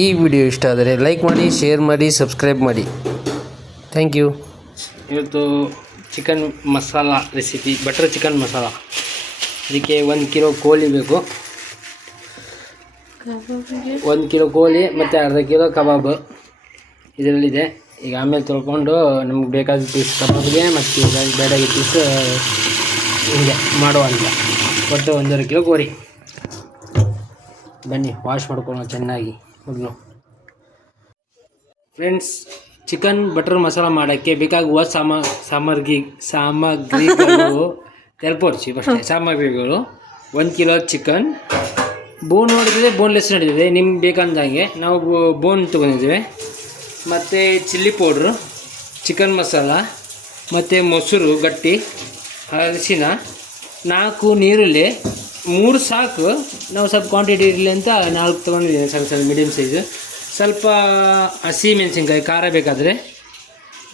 ಈ ವಿಡಿಯೋ ಇಷ್ಟ ಆದರೆ ಲೈಕ್ ಮಾಡಿ, ಶೇರ್ ಮಾಡಿ, ಸಬ್ಸ್ಕ್ರೈಬ್ ಮಾಡಿ. Thank you. ಇವತ್ತು chicken masala recipe, butter chicken masala. ಇದಕ್ಕೆ 1 ಕಿಲೋ ಕೋಳಿ ಬೇಕು, 1 ಕಿಲೋ ಕೋಳಿ ಮತ್ತು ಅರ್ಧ ಕಿಲೋ ಕಬಾಬ್ ಇದರಲ್ಲಿದೆ. ಈಗ ಆಮೇಲೆ ತೊಳ್ಕೊಂಡು ನಮ್ಗೆ ಬೇಕಾದ ಪೀಸ್ ಕಬಾಬ್ಗೆ ಮತ್ತು ಬೇಡಾಗಿ ಪೀಸ್ ಹಿಂಗೆ ಮಾಡುವಂತ. ಒಟ್ಟು 1.5 ಕಿಲೋ ಕೋಳಿ. ಬನ್ನಿ ವಾಶ್ ಮಾಡ್ಕೊಳ್ಳೋಣ ಚೆನ್ನಾಗಿ ಮೊದಲು. ಫ್ರೆಂಡ್ಸ್, ಚಿಕನ್ ಬಟರ್ ಮಸಾಲ ಮಾಡೋಕ್ಕೆ ಬೇಕಾಗುವ ಸಾಮಗ್ರಿಗಳು ತೆಲ್ಪೋರ್ಚಿ ಫಸ್ಟ್. ಸಾಮಗ್ರಿಗಳು: 1 ಕಿಲೋ ಚಿಕನ್, ಬೋನ್ ನೋಡಿದರೆ ಬೋನ್ಲೆಸ್ ನಡೆದಿದೆ, ನಿಮ್ಗೆ ಬೇಕಂದಂಗೆ. ನಾವು ಬೋನ್ ತೊಗೊಂಡಿದ್ದೇವೆ. ಮತ್ತು ಚಿಲ್ಲಿ ಪೌಡ್ರು, ಚಿಕನ್ ಮಸಾಲ, ಮತ್ತು ಮೊಸರು ಗಟ್ಟಿ, ಅರಿಶಿನ, 4 ನೀರುಳ್ಳಿ, 3 ಸಾಕು. ನಾವು ಸ್ವಲ್ಪ ಕ್ವಾಂಟಿಟಿ ಇರಲಿ ಅಂತ 4 ತೊಗೊಂಡಿದ್ದೀನಿ, ಸಣ್ಣ ಮೀಡಿಯಮ್ ಸೈಜು. ಸ್ವಲ್ಪ ಹಸಿ ಮೆಣಸಿನ್ಕಾಯಿ ಖಾರ ಬೇಕಾದರೆ,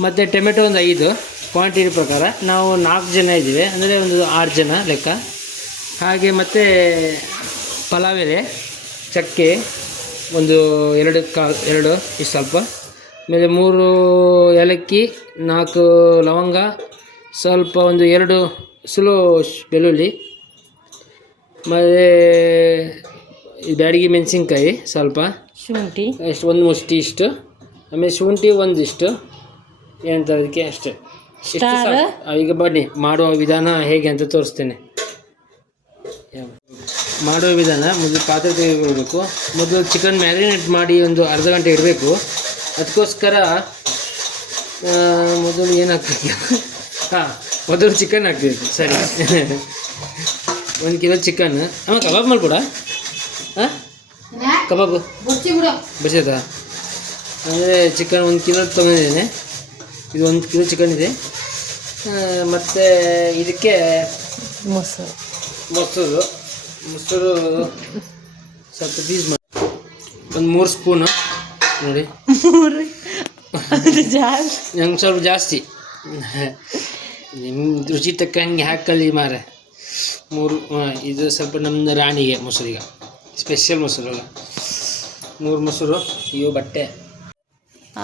ಮತ್ತು ಟೊಮೆಟೊ ಒಂದು 5 ಕ್ವಾಂಟಿಟಿ ಪ್ರಕಾರ. ನಾವು 4 ಜನ ಇದ್ದೀವಿ, ಅಂದರೆ ಒಂದು 6 ಜನ ಲೆಕ್ಕ. ಹಾಗೆ ಮತ್ತು ಪಲಾವ್ ಎಲೆ, ಚಕ್ಕೆ ಒಂದು 2 ಇಷ್ಟು ಸ್ವಲ್ಪ, ಆಮೇಲೆ 3 ಏಲಕ್ಕಿ, 4 ಲವಂಗ, ಸ್ವಲ್ಪ ಒಂದು 2 ಸುಲು ಬೆಳ್ಳುಳ್ಳಿ, ಮತ್ತು ಬ್ಯಾಡಗಿ ಮೆಣಸಿನ್ಕಾಯಿ ಸ್ವಲ್ಪ, ಶುಂಠಿ ಎಷ್ಟು 1 ಮುಷ್ಟಿ ಇಷ್ಟು, ಆಮೇಲೆ ಶುಂಠಿ ಒಂದಿಷ್ಟು, ಏನಂತ ಅದಕ್ಕೆ ಅಷ್ಟೇ. ಎಷ್ಟು ಸಾಕು. ಈಗ ಬನ್ನಿ ಮಾಡುವ ವಿಧಾನ ಹೇಗೆ ಅಂತ ತೋರಿಸ್ತೇನೆ. ಮಾಡುವ ವಿಧಾನ: ಮೊದಲು ಪಾತ್ರೆ ತೆಗೆದುಕೊಳ್ಬೇಕು. ಮೊದಲು ಚಿಕನ್ ಮ್ಯಾರಿನೇಟ್ ಮಾಡಿ ಒಂದು ಅರ್ಧ ಗಂಟೆ ಇಡಬೇಕು. ಅದಕ್ಕೋಸ್ಕರ ಮೊದಲು ಏನು ಹಾಕಬೇಕು? ಮೊದಲು ಚಿಕನ್ ಹಾಕಬೇಕು. ಸರಿ, 1 ಕಿಲೋ ಚಿಕನ್. ಕಬಾಬ್ ಮಾಡ್ಕೊಡ. ಕಬಾಬ್ ಬರ್ತೈತಾ? ಅಂದರೆ ಚಿಕನ್ 1 ಕಿಲೋ ತೊಗೊಂಡಿದ್ದೇನೆ. ಇದು 1 ಕಿಲೋ ಚಿಕನ್ ಇದೆ. ಮತ್ತು ಇದಕ್ಕೆ ಮೊಸರು ಸ್ವಲ್ಪ ಪೀಸ್ ಮಾಡಿ, ಒಂದು 3 ಸ್ಪೂನು ನೋಡಿ. ನಂಗೆ ಸ್ವಲ್ಪ ಜಾಸ್ತಿ, ನಿಮ್ಮ ರುಚಿ ತಕ್ಕಂಗೆ ಹಾಕಲ್ಲಿ ಮಾರೆ. 3 ಇದು ಸ್ವಲ್ಪ ನಮ್ಮ ರಾಣಿಗೆ ಮೊಸರಿಗೆ ಸ್ಪೆಷಲ್ ಮೊಸರಲ್ಲ. 3 ಮೊಸರು ಇವು ಬಟ್ಟೆ.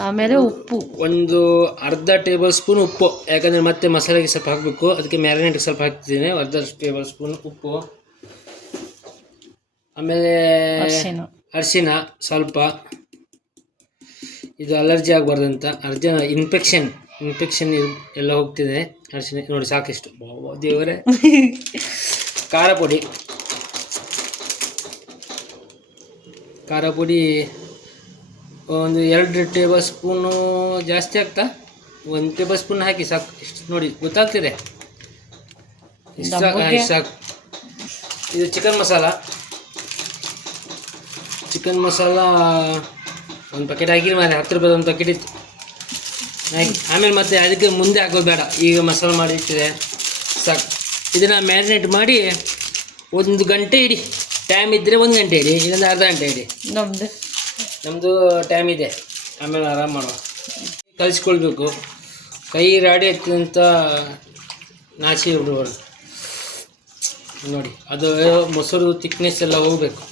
ಆಮೇಲೆ ಉಪ್ಪು, ಒಂದು ಅರ್ಧ ಟೇಬಲ್ ಸ್ಪೂನ್ ಉಪ್ಪು, ಯಾಕಂದರೆ ಮತ್ತೆ ಮಸಾಲೆಗೆ ಸ್ವಲ್ಪ ಹಾಕಬೇಕು, ಅದಕ್ಕೆ ಮ್ಯಾರಿನೇಟ್ಗೆ ಸ್ವಲ್ಪ ಹಾಕ್ತಿದ್ದೀನಿ. ಅರ್ಧ ಟೇಬಲ್ ಸ್ಪೂನ್ ಉಪ್ಪು. ಆಮೇಲೆ ಅರಿಶಿನ ಸ್ವಲ್ಪ, ಇದು ಅಲರ್ಜಿ ಆಗಬಾರ್ದಂತ. ಇನ್ಫೆಕ್ಷನ್ ಎಲ್ಲ ಹೋಗ್ತಿದೆ. ಅರಿಶಿನ ನೋಡಿ ಸಾಕಿಷ್ಟು, ದೇವರೇ. ಖಾರ ಪುಡಿ ಒಂದು 2 ಟೇಬಲ್ ಸ್ಪೂನು, ಜಾಸ್ತಿ ಆಗ್ತಾ 1 ಟೇಬಲ್ ಸ್ಪೂನ್ ಹಾಕಿ ಸಾಕು. ಇಷ್ಟು ನೋಡಿ ಗೊತ್ತಾಗ್ತಿದೆ, ಇಷ್ಟು ಸಾಕು. ಇದು ಚಿಕನ್ ಮಸಾಲ ಒಂದು ಪ್ಯಾಕೆಟ್ ಹಾಕಿರಿ ಮಾರೆ. 10 ರೂಪಾಯಿ ಒಂದು ಪ್ಯಾಕೆಟ್ ಇತ್ತು. ಆಮೇಲೆ ಮತ್ತೆ ಅದಕ್ಕೆ ಮುಂದೆ ಹಾಕೋದು ಬೇಡ, ಈಗ ಮಸಾಲ ಮಾಡಿ ಇಟ್ಟಿದೆ ಸಾಕು. ಇದನ್ನು ಮ್ಯಾರಿನೇಟ್ ಮಾಡಿ 1 ಗಂಟೆ ಇಡಿ. ಟೈಮ್ ಇದ್ದರೆ 1 ಗಂಟೆ ಇಡಿ, ಇಲ್ಲಾಂದ್ರೆ ಅರ್ಧ ಗಂಟೆ ಇಡಿ. ನಮ್ಮದು ಟೈಮ್ ಇದೆ, ಆಮೇಲೆ ಆರಾಮ್ ಮಾಡುವ. ಕಲಿಸ್ಕೊಳ್ಬೇಕು. ಕೈ ರಾಡಿ ಅಂತ ನಾಚಿ ಬಿಡಬಾರ್ದು ನೋಡಿ. ಅದು ಮೊಸರು ತಿಕ್ನೆಸ್ ಎಲ್ಲ ಹೋಗಬೇಕು.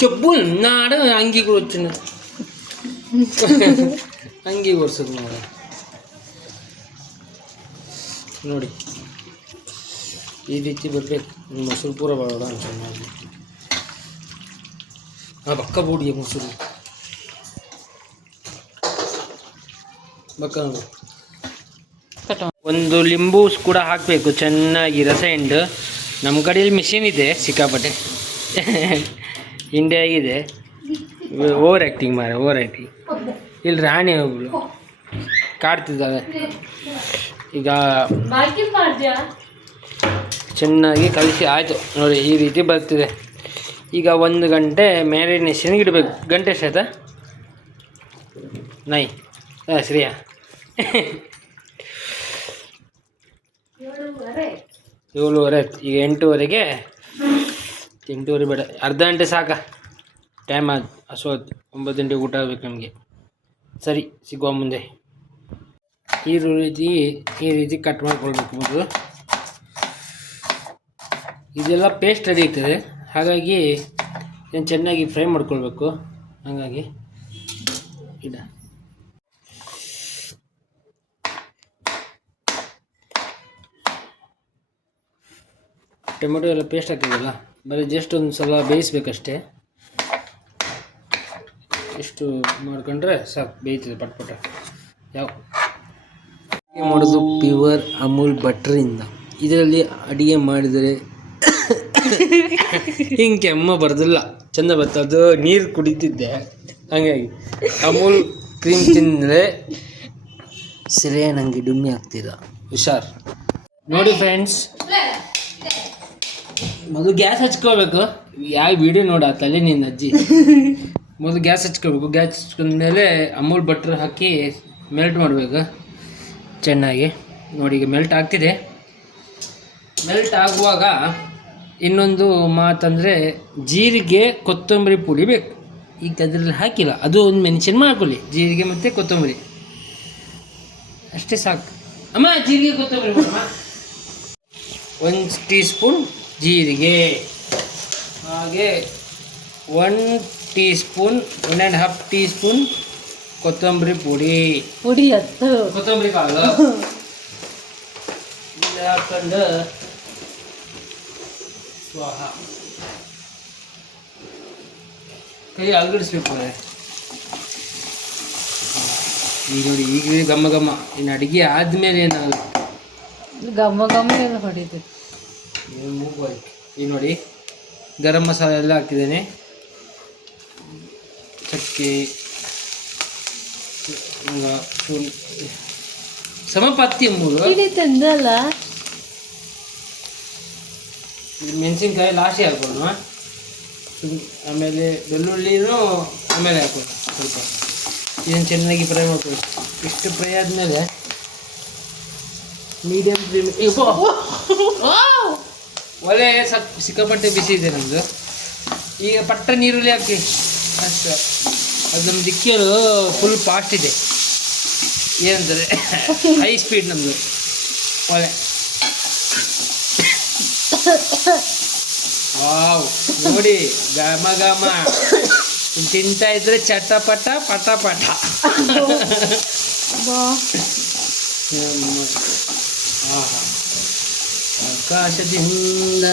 ಕೆಬ್ಬು ನಾಡ ಅಂಗಿಗೆ ಹೊಚ್ಚಿನ ಅಂಗಿಗೆ ಹೊರ್ಸೋದು ನೋಡಿ. ಈ ರೀತಿ ಬರಬೇಕು. ಮೊಸರು ಪೂರ ಬರೋಣ ಚೆನ್ನಾಗಿ. ಬಕ್ಕ ಬೂಡಿಗೆ ಮೊಸರು ಬಕ್ಕ ನೋಡಿ. ಒಂದು ಲಿಂಬು ಕೂಡ ಹಾಕಬೇಕು ಚೆನ್ನಾಗಿ, ರಸ ಹಿಂಡು. ನಮ್ಮ ಕಡೆಯಲ್ಲಿ ಮಿಷಿನ್ ಇದೆ ಸಿಕ್ಕಾಪಟ್ಟೆ. ಇಂಡಿಯಾಗಿದೆ. ಓವರ್ ಆ್ಯಕ್ಟಿಂಗ್ ಇಲ್ಲಿ ರಾಣಿ ಒಬ್ಬಳು ಕಾಡ್ತಿದ್ದಾಳೆ. ಈಗ ಚೆನ್ನಾಗಿ ಕಲಿಸಿ ಆಯಿತು ನೋಡಿ, ಈ ರೀತಿ ಬರ್ತಿದೆ. ಈಗ 1 ಗಂಟೆ ಮ್ಯಾರಿನೇಷನ್ಗೆ ಇಡಬೇಕು. ಗಂಟೆ ಎಷ್ಟು ಆಯ್ತಾ? ನೈ ಶ್ರೇಯಾ 7:30 ಆಯ್ತು. ಈಗ 8:30ಗೆ 8:30 ಬೇಡ, ಅರ್ಧ ಗಂಟೆ ಸಾಕ. ಟೈಮ್ ಆದ ಹಸುವತ್ತು. 9 ಗಂಟೆಗೆ ಊಟ ಆಗಬೇಕು ನಮಗೆ. ಸರಿ, ಸಿಗುವ ಮುಂದೆ. ಈ ರೀತಿ ಕಟ್ ಮಾಡ್ಕೊಳ್ಬೇಕು ಮೊದಲು. ಇದೆಲ್ಲ ಪೇಸ್ಟ್ ರೆಡಿ ಇರ್ತದೆ, ಹಾಗಾಗಿ ಇದನ್ನು ಚೆನ್ನಾಗಿ ಫ್ರೈ ಮಾಡ್ಕೊಳ್ಬೇಕು. ಹಾಗಾಗಿ ಇಡ ಟೊಮೆಟೊ ಎಲ್ಲ ಪೇಸ್ಟ್ ಹಾಕಿದಲ್ಲ, ಬರೀ ಜಸ್ಟ್ ಒಂದು ಸಲ ಬೇಯಿಸ್ಬೇಕಷ್ಟೇ. ಇಷ್ಟು ಮಾಡ್ಕೊಂಡ್ರೆ ಸಾಕು, ಬೇಯ್ತದೆ ಪಟ್ಪಟ. ಯಾವ ಅಡುಗೆ ಮಾಡೋದು ಪ್ಯೂರ್ ಅಮೂಲ್ ಬಟ್ರಿಂದ. ಇದರಲ್ಲಿ ಅಡುಗೆ ಮಾಡಿದರೆ ಹಿಂಗೆ ಕೆಮ್ಮ ಬರೋದಿಲ್ಲ, ಚೆಂದ ಬರ್ತದೆ. ನೀರು ಕುಡಿತಿದ್ದೆ, ಹಾಗಾಗಿ ಅಮೂಲ್ ಕ್ರೀಮ್ ತಿಂದರೆ ಸಿರೆ ನನಗೆ ಡುಮ್ಮಿ ಆಗ್ತಿಲ್ಲ, ಹುಷಾರ್. ನೋಡಿ ಫ್ರೆಂಡ್ಸ್, ಮೊದಲು ಗ್ಯಾಸ್ ಹಚ್ಕೋಬೇಕು. ಯಾವ ವಿಡಿಯೋ ನೋಡತ್ತಲ್ಲಿ ನಿನ್ನ ಅಜ್ಜಿ. ಮೊದಲು ಗ್ಯಾಸ್ ಹಚ್ಕೋಬೇಕು. ಗ್ಯಾಸ್ ಹಚ್ಕೊಂಡ್ಮೇಲೆ ಅಮೂಲ್ ಬಟ್ರ್ ಹಾಕಿ ಮೆಲ್ಟ್ ಮಾಡಬೇಕು ಚೆನ್ನಾಗಿ. ನೋಡಿ ಈಗ ಮೆಲ್ಟ್ ಆಗ್ತಿದೆ. ಮೆಲ್ಟ್ ಆಗುವಾಗ ಇನ್ನೊಂದು ಮಾತಂದರೆ ಜೀರಿಗೆ ಕೊತ್ತಂಬರಿ ಪುಡಿ ಬೇಕು. ಈಗ ಅದರಲ್ಲಿ ಹಾಕಿಲ್ಲ, ಅದು ಒಂದು ಮೆನ್ಷನ್ ಮಾಡ್ಕೊಳ್ಳಿ, ಜೀರಿಗೆ ಮತ್ತು ಕೊತ್ತಂಬರಿ ಅಷ್ಟೇ ಸಾಕು. ಅಮ್ಮ ಜೀರಿಗೆ ಕೊತ್ತಂಬರಿ 1 ಟೀ ಸ್ಪೂನ್ ಜೀರಿಗೆ, ಹಾಗೆ 1 ಟೀ ಸ್ಪೂನ್ 1.5 ಟೀ ಸ್ಪೂನ್ ಕೊತ್ತಂಬರಿ ಪುಡಿ ಕೊತ್ತಂಬರಿ ಕಾಳು ಹಾಕೊಂಡು ಸ್ವಾಹ ಕೈ ಅಲ್ಗಡಿಸ್ಬೇಕು. ಈಗ ನೋಡಿ, ಈಗ ಗಮ್ಮ ಗಮ್ಮ. ಇನ್ನು ಅಡುಗೆ ಆದಮೇಲೆ ಏನಾಗಲ್ಲ, ಗಮ್ಮ ಗಮ್ಮ ಎಲ್ಲ ಹೊಡಿತೈತೆ. ಈಗ ನೋಡಿ ಗರಂ ಮಸಾಲೆ ಎಲ್ಲ ಹಾಕಿದ್ದೇನೆ. ಚಕ್ಕೆ ಸಮಪತ್ತಿ ತಂದಲ್ಲ, ಮೆಣಸಿನ್ಕಾಯಿ ಲಾಸ್ಟಿಗೆ ಹಾಕೋಣ. ಆಮೇಲೆ ಬೆಳ್ಳುಳ್ಳಿನೂ ಆಮೇಲೆ ಹಾಕೋಣ ಸ್ವಲ್ಪ. ಇದನ್ನು ಚೆನ್ನಾಗಿ ಫ್ರೈ ಮಾಡ್ಕೊಳ್ಳಿ. ಇಷ್ಟು ಫ್ರೈ ಆದಮೇಲೆ ಮೀಡಿಯಮ್ ಫ್ಲೇಮ್. ಒಲೆ ಸಿಕ್ಕಾಪಟ್ಟೆ ಬಿಸಿ ಇದೆ ನಮ್ಮದು. ಈಗ ಪಟ್ಟ ನೀರುಳ್ಳಿ ಹಾಕಿ ಅಷ್ಟು. ಅದು ನಮ್ಮ ದಿಕ್ಕಿಯಲು ಫುಲ್ ಫಾಸ್ಟ್ ಇದೆ, ಏನಂತಾರೆ ಹೈ ಸ್ಪೀಡ್ ನಮ್ಮದು ಒಲೆ. ವಾವ್, ನೋಡಿ ಘಮ ಘಮ ತಿಂತಾ ಇದ್ರೆ ಚಟಪಟ ಪಟ ಪಟ. ಆಕಾಶದಿಂದ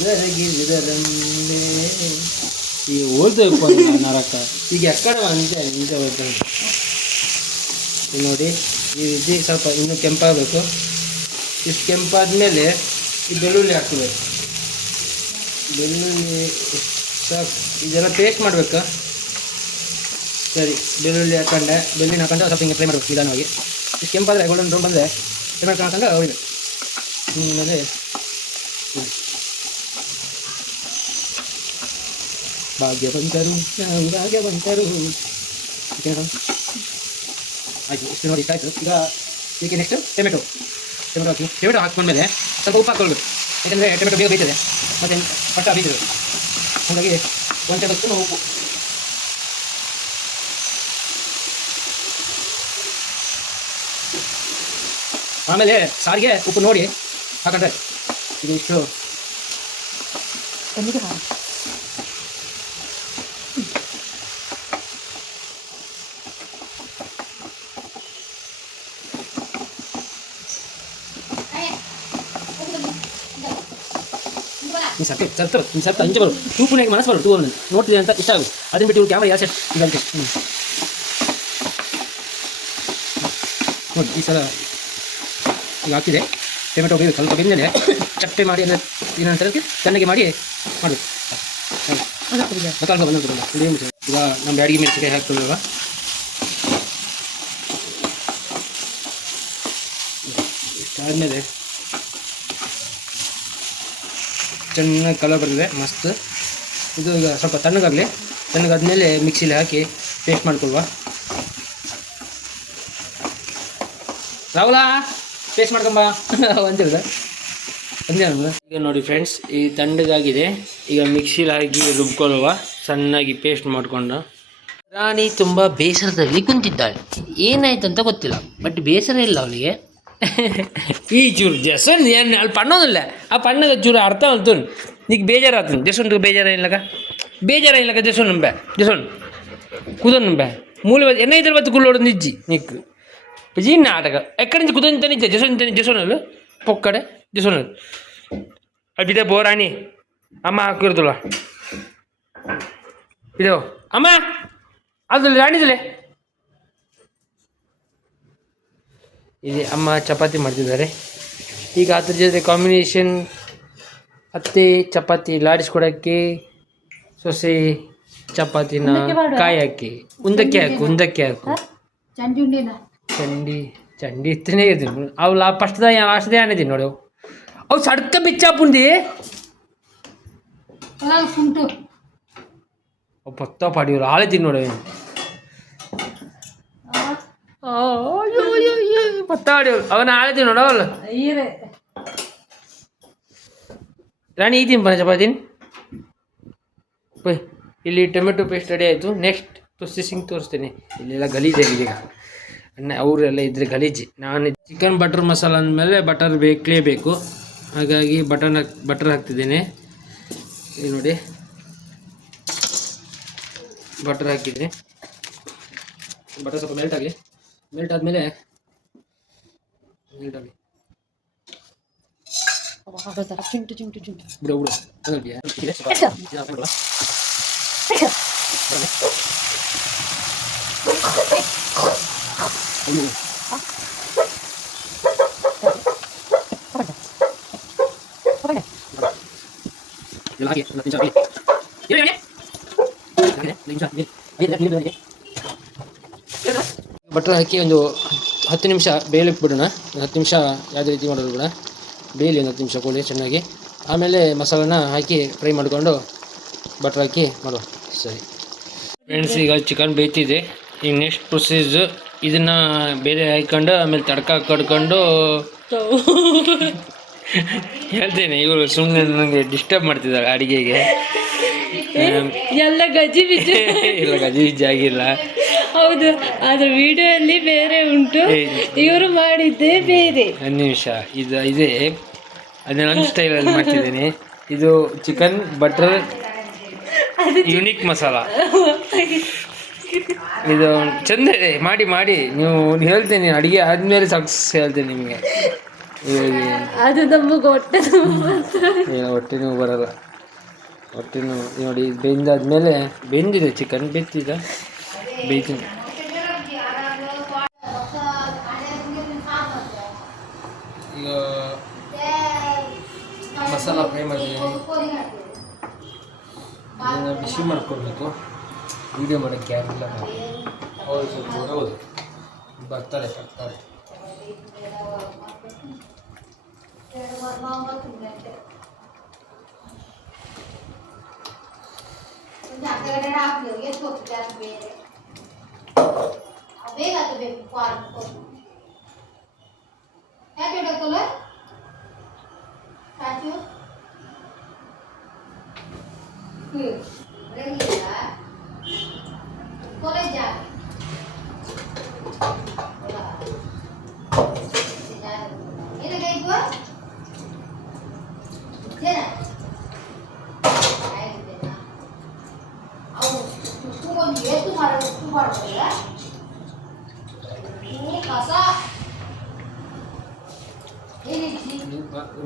ಬೆರಗಿದರಂದೆ ಈಗ ಓದ್ಬೇಕು ನರಕ. ಈಗ ಎಕ್ಕಡೆ ಅಂತೆ ನಿಜ ಓದ್ತಾರೆ. ನೋಡಿ ಈ ರೀತಿ ಸ್ವಲ್ಪ ಇನ್ನೂ ಕೆಂಪಾಗಬೇಕು. ಇಷ್ಟು ಕೆಂಪಾದ್ಮೇಲೆ ಈ ಬೆಳ್ಳುಳ್ಳಿ ಹಾಕಬೇಕು. ಬೆಳ್ಳುಳ್ಳಿ ಸಾಕು, ಇದೆಲ್ಲ ಪೇಸ್ಟ್ ಮಾಡಬೇಕು. ಸರಿ, ಬೆಳ್ಳುಳ್ಳಿ ಹಾಕೊಂಡೆ. ಬೆಳ್ಳುಳ್ಳಿ ಹಾಕೊಂಡು ಸ್ವಲ್ಪ ಹಿಂಗೆ ಫ್ರೈ ಮಾಡಬೇಕು ನಿಧಾನವಾಗಿ. ಇಷ್ಟು ಕೆಂಪಾದರೆ ಗೋಲ್ಡನ್ ಬ್ರೌನ್ ಬಂದರೆ ಟೊಮೆಟೊ ಹಾಕೊಂಡು ಹೊಡಿಬೇಕು. ಆಮೇಲೆ ಭಾಗ್ಯವಂತರು ನಾವು ಭಾಗ್ಯವಂತರು. ಆಯಿತು, ಇಷ್ಟು ನೋಡಿ ಇಷ್ಟ ಆಯಿತು. ಈಗ ಇದಕ್ಕೆ ನೆಕ್ಸ್ಟ್ ಟೊಮೆಟೊ ಹಾಕಿ. ಟೊಮೆಟೊ ಹಾಕ್ಕೊಂಡ್ಮೇಲೆ ಸ್ವಲ್ಪ ಉಪ್ಪು ಹಾಕ್ಕೊಳ್ಬೇಕು, ಯಾಕೆಂದರೆ ಟೊಮೆಟೊ ಬೇಗ ಬೇಯ್ತದೆ ಮತ್ತು ಪಟ್ಟ ಬೇಯ್ತದೆ. ಹಾಗಾಗಿ 1 ಟೇಬಲ್ ಸ್ಪೂನ್ ಉಪ್ಪು. ಆಮೇಲೆ ಸಾರಿಗೆ ಉಪ್ಪು ನೋಡಿ ಹಾಕೊಂಡ್ರೆ ಇದು ಇಷ್ಟು ಸ್ವಲ್ಪ ಇಂಚೆ ಬರು ಟೂ ಪುಣ್ಯಕ್ಕೆ ಮನಸ್ಸು ಬರು. ಟೂ ಒಂದು ನೋಡ್ತಿದೆ ಅಂತ ಇಷ್ಟ ಆಗುತ್ತೆ. ಅದನ್ನ ಬಿಟ್ಟು ಇವ್ರು ಕ್ಯಾಮ್ರಾ ಯಾವ ಸೆಟ್ ಇದಂತೆ ನೋಡಿ. ಈ ಸಲ ಈಗ ಹಾಕಿದೆ ಟೊಮೆಟೊ ಬೇಗ ಸ್ವಲ್ಪ ಬೆಂದಮೇಲೆ ಚಪ್ಪೆ ಮಾಡಿ ಅಂದರೆ ಏನಂತಾರೆ ಚೆನ್ನಾಗಿ ಮಾಡಿ ಮಾಡಬೇಕು. ಈಗ ನಮ್ಮ ಬ್ಯಾಡಿಗೆ ಮೆಣಸಿನಕಾಯಿ ಹಾಕ್ಕೊಳ್ಳುವ. ಇಷ್ಟಾದಮೇಲೆ ಚೆನ್ನಾಗಿ ಕಲರ್ ಬರ್ತದೆ, ಮಸ್ತ್. ಇದು ಈಗ ಸ್ವಲ್ಪ ತಣ್ಣಗಾಗಲಿ. ತಣ್ಣಗಾದ್ಮೇಲೆ ಮಿಕ್ಸಿಲಿ ಹಾಕಿ ಪೇಸ್ಟ್ ಮಾಡ್ಕೊಳ್ವಾ. ರಾಹುಲ ಪೇಸ್ಟ್ ಮಾಡ್ಕೊಂಬ ಅಂತಿರೋದು ಅಂದೇ. ಈಗ ನೋಡಿ ಫ್ರೆಂಡ್ಸ್, ಈ ತಣ್ಣಗಾಗಿದೆ. ಈಗ ಮಿಕ್ಸಿಲಿ ಹಾಕಿ ರುಬ್ಕೊಳ್ಳುವ ಸಣ್ಣಾಗಿ ಪೇಸ್ಟ್ ಮಾಡಿಕೊಂಡು. ರಾಣಿ ತುಂಬ ಬೇಸರದಲ್ಲಿ ಕುಂತಿದ್ದಾಳೆ. ಏನಾಯ್ತು ಅಂತ ಗೊತ್ತಿಲ್ಲ, ಬಟ್ ಬೇಸರ ಇಲ್ಲ ಅವಳಿಗೆ. ಈ ಚೂರು ಜಸನ್ ಏನು ಅಲ್ಲಿ ಪಣ್ಣೋದಿಲ್ಲ. ಆ ಪಣ್ಣದ ಚೂರು ಅರ್ಥ ಅಂತು నీకు బేజారు జసోన్ బేజారు ఇల్లక జసోన్ నుంబే జసోన్ కుదన్ నుంబే మూల ఎన్న ఇద్దరు బతు కుళ్ళోడు నిజ్జి నీకు పిజీ నాటక ఎక్కడి నుంచి కుదన్ తనిచ్చే జసోన్ వాళ్ళు పొక్కడే జసోన్ అది బిడే బోరాని అమ్మ కుర్తులా ಬಿಡು ಅಮ್ಮ ಅದು ರಾಣಿದಲೆ ಇದೆ ಅಮ್ಮ ಚಪಾತಿ ಮಾಡ್ತಿದ್ದಾರೆ ಈಗ ಅದ್ರ ಜೊತೆ ಕಾಂಬಿನೇಷನ್ ಅತ್ತೆ ಚಪಾತಿ ಲಾಡಿಸ್ಕೊಡೋಕ್ಕೆ ಸೊಸೆ ಚಪಾತಿನ ಕಾಯಿ ಹಾಕಿ ಉಂದಕ್ಕೆ ಹಾಕು ಚಂಡಿ ಇತ್ತನೇ ಇರ್ತೀನಿ ಅವು ಲಾಸ್ಟ್ದ ಏನಿದ್ದೀನಿ ನೋಡಿ ಅವು ಸಡ್ಕ ಬಿಚ್ಚಾಪುಂದಿ ಪತ್ತ ಪಾಡಿವ್ರು ಆಳೆ ತಿನ್ನೋಡ ಪತ್ತ ಪಾಡಿವ್ರು ಅವನ ಆಳೆ ತಿನ್ನೋಡ ಅವಲ್ಲ ರಾಣಿ ಈ ತಿಂಪನ ಚಪಾತಿನ ಪೋಯ್ ಇಲ್ಲಿ ಟೊಮೆಟೊ ಪೇಸ್ಟ್ ರೆಡಿ ಆಯಿತು ನೆಕ್ಸ್ಟ್ ಪ್ರೊಸೆಸಿಂಗ್ ತೋರಿಸ್ತೇನೆ ಇಲ್ಲೆಲ್ಲ ಗಲೀಜಾಗಿದೆ ಈಗ ಅವರೆಲ್ಲ ಇದ್ರೆ ಗಲೀಜು ನಾನು ಚಿಕನ್ ಬಟರ್ ಮಸಾಲ ಅಂದಮೇಲೆ ಬಟರ್ ಬೇಕಲೇಬೇಕು ಹಾಗಾಗಿ ಬಟರ್ ಹಾಕ್ತಿದ್ದೇನೆ ಇದು ನೋಡಿ ಬಟರ್ ಹಾಕಿದ್ರಿ ಬಟರ್ ಸ್ವಲ್ಪ ಮೆಲ್ಟ್ ಆದಮೇಲೆ ಬಿಡು ಬಟರ್ ಹಾಕಿ ಒಂದು 10 ನಿಮಿಷ ಬೇಯಲಿಕ್ಕೆ ಬಿಡೋಣ. 10 ನಿಮಿಷ ಯಾವುದೇ ರೀತಿ ಮಾಡೋದು ಕೂಡ ಬೇಯಲಿ, ಒಂದು 10 ನಿಮಿಷ ಕೋಳಿ ಚೆನ್ನಾಗಿ. ಆಮೇಲೆ ಮಸಾಲಾನ ಹಾಕಿ ಫ್ರೈ ಮಾಡಿಕೊಂಡು ಬಟರ್ ಹಾಕಿ ಮಾಡುವ. ಸರಿ ಫ್ರೆಂಡ್ಸ್, ಈಗ ಚಿಕನ್ ಬೇಯ್ತಿದೆ. ಈಗ ನೆಕ್ಸ್ಟ್ ಪ್ರೊಸೀಸ್ ಇದನ್ನು ಬೇರೆ ಹಾಕ್ಕೊಂಡು ಆಮೇಲೆ ತಡ್ಕ ಕಡ್ಕೊಂಡು ಹೇಳ್ತೇನೆ. ಇವರು ಸುಮ್ಮನೆ ನನಗೆ ಡಿಸ್ಟರ್ಬ್ ಮಾಡ್ತಿದ್ದಾರೆ ಅಡುಗೆಗೆ. ಎಲ್ಲ ಗಜಿ ಬಿಜಿ ಇಲ್ಲ, ಗಜಿ ಬಿಜಿ ಆಗಿಲ್ಲ. ಹೌದು, ಅದ್ರ ವಿಡಿಯೋ ಅಲ್ಲಿ ಬೇರೆ ಉಂಟು, ಇವರು ಮಾಡಿದ್ದೆ ಬೇರೆ. 1 ನಿಮಿಷ ಇದೇ ಅದೇ ನನ್ನ ಸ್ಟೈಲಲ್ಲಿ ಮಾಡ್ತಿದ್ದೀನಿ. ಇದು ಚಿಕನ್ ಬಟರ್ ಯುನಿಕ್ ಮಸಾಲ. ಇದು ಚಂದ ಇದೆ, ಮಾಡಿ ನೀವು ಹೇಳ್ತೇನೆ. ಅಡುಗೆ ಆದಮೇಲೆ ಸಕ್ಸಸ್ ಹೇಳ್ತೇನೆ ನಿಮಗೆ. ಅದು ನಮಗೆ ಹೊಟ್ಟೆ ನೋವು ಬರಲ್ಲ. ಹೊಟ್ಟೆ ನೋವು ನೋಡಿ, ಬೆಂದಾದ್ಮೇಲೆ ಬೆಂದಿದೆ ಚಿಕನ್, ಬೇಯ್ತೀನಿ. ಈಗ ಮಸಾಲ ಫ್ರೈ ಮಾಡಿದ್ದೀನಿ, ಇದನ್ನು ಬಿಸಿ ಮಾಡ್ಕೊಳ್ಬೇಕು. ವೀಡಿಯೋ ಮಾಡೋಕ್ಕೆ ಯಾರಿಲ್ಲ, ಹೌದು ಸ್ವಲ್ಪ ಹೌದು ಬರ್ತಾರೆ.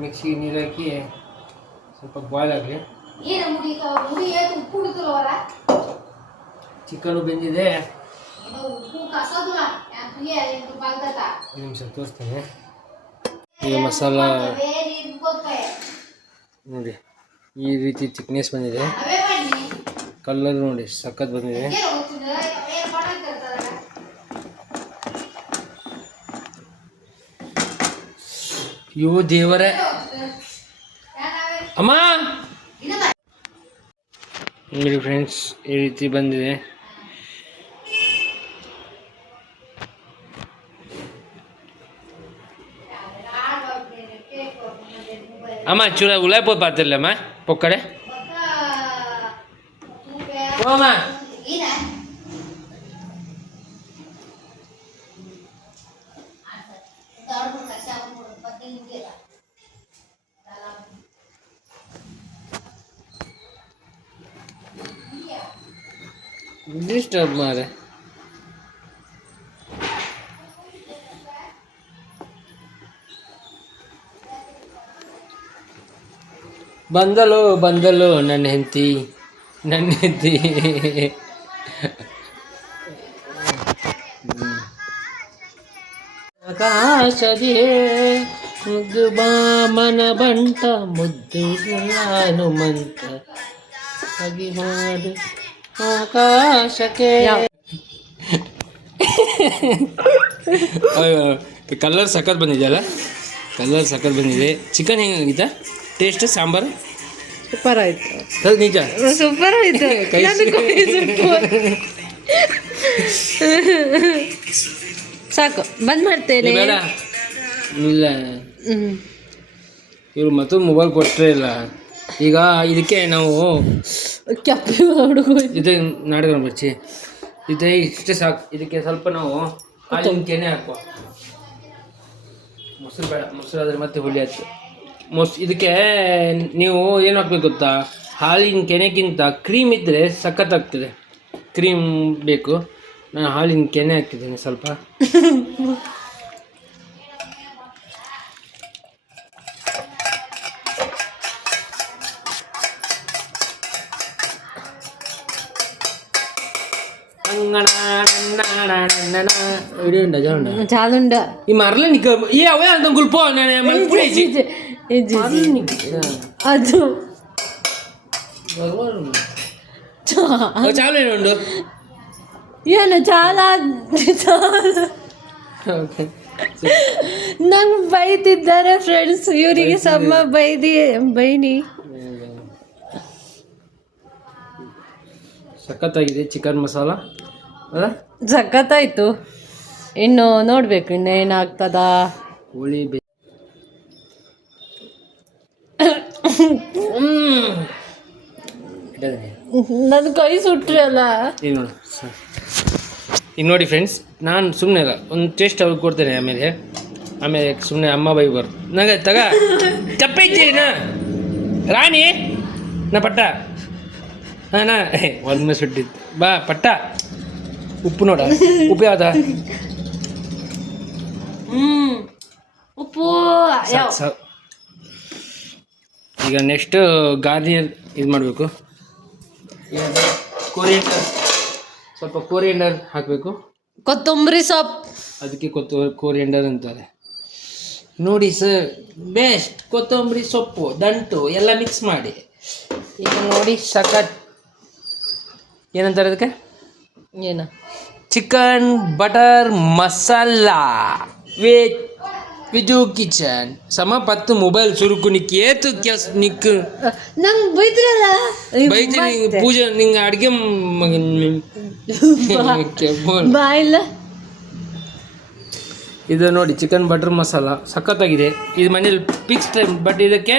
ಮಿಕ್ಸಿ ನೀರು ಹಾಕಿ ಸ್ವಲ್ಪ ಬಾಯ್ಲ್ ಆಗಲಿ. ಚಿಕನು ಬೆಂದಿದೆ, 1 ನಿಮಿಷ ತೋರಿಸ್ತೇನೆ. ಈಗ ಮಸಾಲ ನೋಡಿ ಈ ರೀತಿ ಚಿಕ್ನೆಸ್ ಬಂದಿದೆ, ಕಲರ್ ನೋಡಿ ಸಖತ್ ಬಂದಿದೆ. ಇವು ದೇವರೇ ಅಮ್ಮ. ನೋಡಿ ಫ್ರೆಂಡ್ಸ್, ಈ ರೀತಿ ಬಂದಿದೆ. ಅಮ್ಮ ಚೂರ ಉಲಾಯ್ಬೋದು ಪಾತಿರ್ಲಿ ಅಮ್ಮ ಪೊಕ್ಕಡೆ. ಅಮ್ಮ ಡಿಸ್ಟರ್ಬ್ ಮಾರೆ. ಬಂದಲು ನನ್ನ ಹೆಂಡತಿ ಆಕಾಶದೇ ಮುದ್ದು ಬಾಮನ ಬಂಟ ಮುದ್ದು ಹನುಮಂತ ಹಗಿ ಮಾಡು ಆಕಾಶಕ್ಕೆ. ಕಲರ್ ಸಖತ್ ಬಂದಿದೆಯಲ್ಲ, ಕಲರ್ ಸಖತ್ ಬಂದಿದೆ. ಚಿಕನ್ ಹೆಂಗಾಗಿತ್ತ ಟೇಸ್ಟ್? ಸಾಂಬಾರು ಸೂಪರ್ ಆಯ್ತು. ಅದು ನಿಜ ಸೂಪರ್ ಆಯ್ತು. ಸಾಕು, ಬಂದ್ ಮಾಡ್ತೇನೆ. ಬೇಡ ಇಲ್ಲ, ಇವ್ರು ಮತ್ತೊಂದು ಮೊಬೈಲ್ ಕೊಟ್ಟರೆ ಇಲ್ಲ. ಈಗ ಇದಕ್ಕೆ ನಾವು ಇದೇ ನಾಟಕ ಬರ್ಚಿ ಇದೇ ಇಷ್ಟೇ ಸಾಕು. ಇದಕ್ಕೆ ಸ್ವಲ್ಪ ನಾವು ಹಾಲಿನ ಕೆನೆ ಹಾಕುವ. ಮೊಸರು ಬೇಡ, ಮೊಸರು ಆದರೆ ಮತ್ತೆ ಹುಳಿ ಆಯ್ತು. ಇದಕ್ಕೆ ನೀವು ಏನು ಹಾಕ್ಬೇಕು ಗೊತ್ತಾ? ಹಾಲಿನ ಕೆನೆಗಿಂತ ಕ್ರೀಮ್ ಇದ್ದರೆ ಸಖತ್ತಾಗ್ತದೆ. ಕ್ರೀಮ್ ಬೇಕು. ನಾನು ಹಾಲಿನ ಕೆನೆ ಹಾಕಿದ್ದೀನಿ ಸ್ವಲ್ಪ. చాలుండ ఈ మరల నీకు ఏ అవే అంత గుల్పో ಅದು చాలు ఉండు ಏನು చాలా ನಂಗೆ ಬೈತಿದ್ದಾರೆ ಫ್ರೆಂಡ್ಸ್. ಇವರಿಗೆ ಸಮ್ಮ ಬೈನಿ. ಸಖತ್ತಾಗಿದೆ ಚಿಕನ್ ಮಸಾಲ, ಸಖತ್ತಾಯ್ತು. ಇನ್ನು ನೋಡ್ಬೇಕು ಇನ್ನು ಏನಾಗ್ತದ. ಹುಳಿ ನನ್ನ ಕೈ ಸುಟ್ರಿ ಅಲ್ಲ. ಈಗ ನೋಡಿ ಫ್ರೆಂಡ್ಸ್, ನಾನು ಸುಮ್ಮನೆ ಅಲ್ಲ, ಒಂದು ಟೇಸ್ಟ್ ಅವ್ರಿಗೆ ಕೊಡ್ತೇನೆ. ಆಮೇಲೆ ಸುಮ್ಮನೆ ಅಮ್ಮ ಬೈಬಾರ್ದು ನಂಗೆ. ತಗ ಚಪ್ಪೈತಿ ನಾ ರಾಣಿ ನಾ ಪಟ್ಟ ನಾ ಒಂದ್ಮೆ ಸುಟ್ಟಿದ್ದು ಬಾ ಪಟ್ಟ. ಉಪ್ಪು ನೋಡ, ಉಪ್ಪು ಯಾವ್ದ? ಉಪ್ಪು. ಈಗ ನೆಕ್ಸ್ಟ್ ಗಾರ್ನಿಯರ್ ಇದು ಮಾಡಬೇಕು. ಕೋರಿಯಂಡರ್, ಸ್ವಲ್ಪ ಕೋರಿಯಂಡರ್ ಹಾಕಬೇಕು. ಕೊತ್ತಂಬರಿ ಸೊಪ್ಪು, ಅದಕ್ಕೆ ಕೋರಿಯಂಡರ್ ಅಂತಾರೆ ನೋಡಿ ಸರ್. ಬೆಸ್ಟ್ ಕೊತ್ತಂಬರಿ ಸೊಪ್ಪು ದಂಟು ಎಲ್ಲ ಮಿಕ್ಸ್ ಮಾಡಿ. ಈಗ ನೋಡಿ ಸಖತ್ ಏನಂತಾರೆ ಅದಕ್ಕೆ? ಏನು? Chicken butter masala Viju kitchen. ಸಮ 10 ಮೊಬೈಲ್ ಸುರುಕು ನಿಕ್ಕಿ ಏತು ಕೆಲ್ಸ ನಿಕ್ಕು ನಂಗೆ ಬೈದ್ರಲ್ಲ. ಬೈತೀನಿ ಪೂಜೆ ನಿಂಗೆ ಅಡುಗೆ ಬಾಯಿಲ್ಲ. ಇದು ನೋಡಿ ಚಿಕನ್ ಬಟರ್ ಮಸಾಲ ಸಖತ್ತಾಗಿದೆ. ಇದು ಮನೇಲಿ ಫಿಕ್ಸ್ ಟೈಮ್. ಬಟ್ ಇದಕ್ಕೆ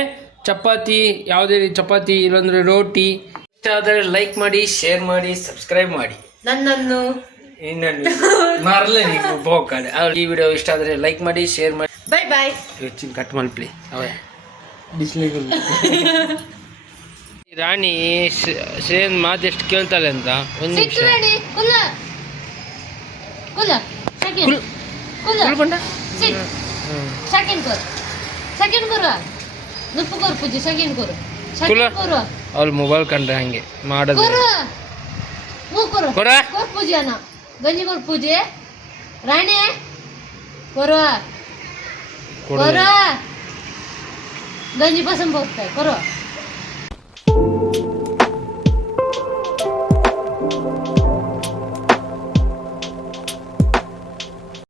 ಚಪಾತಿ, ಯಾವುದೇ ಚಪಾತಿ ಇಲ್ಲಾಂದರೆ ರೋಟಿ ಇಷ್ಟ ಆದರೆ ಲೈಕ್ ಮಾಡಿ, ಶೇರ್ ಮಾಡಿ, ಸಬ್ಸ್ಕ್ರೈಬ್ ಮಾಡಿ. ನನ್ನನ್ನು ಇನ್ನೊಂದು ಮಾರಲೇ ನೀವು ಬೋಕಾಡೆ. ಈ ವಿಡಿಯೋ ಇಷ್ಟ ಆದರೆ ಲೈಕ್ ಮಾಡಿ, ಶೇರ್ ಮಾಡಿ. ಬಾಯ್ ಬಾಯ್. ಕಟ್ ಮಾಡ್ಲಿ ಅವೇ ಬಿಸಿಲಿಗೆ ರಾಣಿ ಶ್ರೇಯನ್ ಮಾತು ಎಷ್ಟು ಕೇಳ್ತಾಳೆ ಅಂತ. ಒಂದು ನಿಮಿಷ ಅವ್ಳು ಮೊಬೈಲ್ ಕಂಡ್ರೆ ಹಂಗೆ ಮಾಡೋದು. ಪೂಜೆನ ಗಂಜಿ ಕೊರು ಪೂಜೆ ರಾಣಿ ಕೊರು ಗಂಜಿ ಪಸಂದ್ ಹೋಗ್ತಾರೆ ಕೊರು.